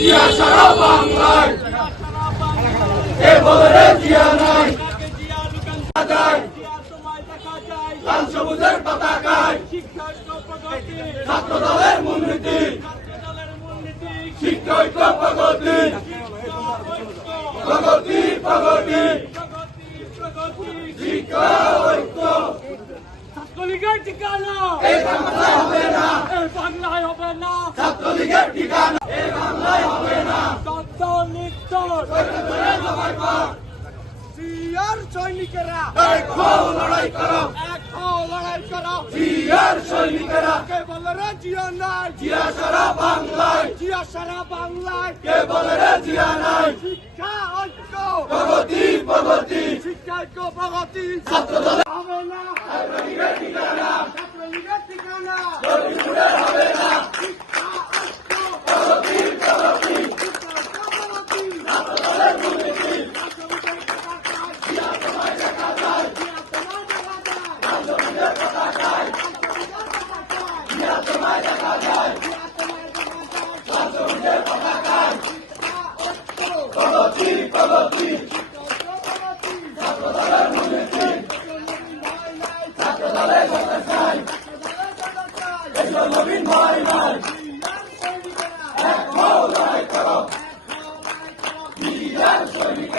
জিয়া সারা বাংলায় কে বলে রে জিয়া নাই লাল সবুজের পতাকায় ছাত্র দলের মূলনীতি শিক্ষা ঐক্য প্রগতি প্রগতি প্রগতি শিক্ষা ঐক্য ছাত্রলীগের ঠিকানা এই বাংলায় হবে না, এই বাংলায় হবে না, ছাত্রলীগের ঠিকানা এই বাংলায় হবে না। ছাত্রলীগ তোর জিয়ার সৈনিকেরা দেখো লড়াই করো, এখন লড়াই করো। জিয়ার সৈনিকেরা কে বলে রে জিয়া নাই, জিয়া সারা বাংলায় জিয়া সারা বাংলায় কে বলে রে জিয়া নাই। শিক্ষা ঐক্য প্রগতি প্রগতি শিক্ষা ঐক্য প্রগতি ছাত্র দলের হবে না, ছাত্রলীগের ঠিকানা ছাত্রলীগের ঠিকানা জমিপুরের হবে না। শিক্ষা ঐক্য প্রগতি প্রগতি শিক্ষা ঐক্য প্রগতি ছাত্র দলের মূলনীতি ছাত্রলীগের ঠিকানা জিয়া তোমায় দেখা যায়, জিয়া তোমার দেখা যায়, লাল সবুজের পতাকায় ছাত্রলীগের ঠিকানা জিয়া তোমায় দেখা যায়, জিয়া তোমার দেখা যায়। লাল সবুজের পতাকায় শিক্ষা ঐক্য প্রগতি প্রগতি প্রগতি ছাত্র দলের মূলনীতি নয় নাই ছাত্র দলের কথা চাই, এসব নবীন ভয় নয়। জিয়ার সৈনিকেরা দেখো লড়াই করো, এখন লড়াই করো। জিয়ার সৈনিক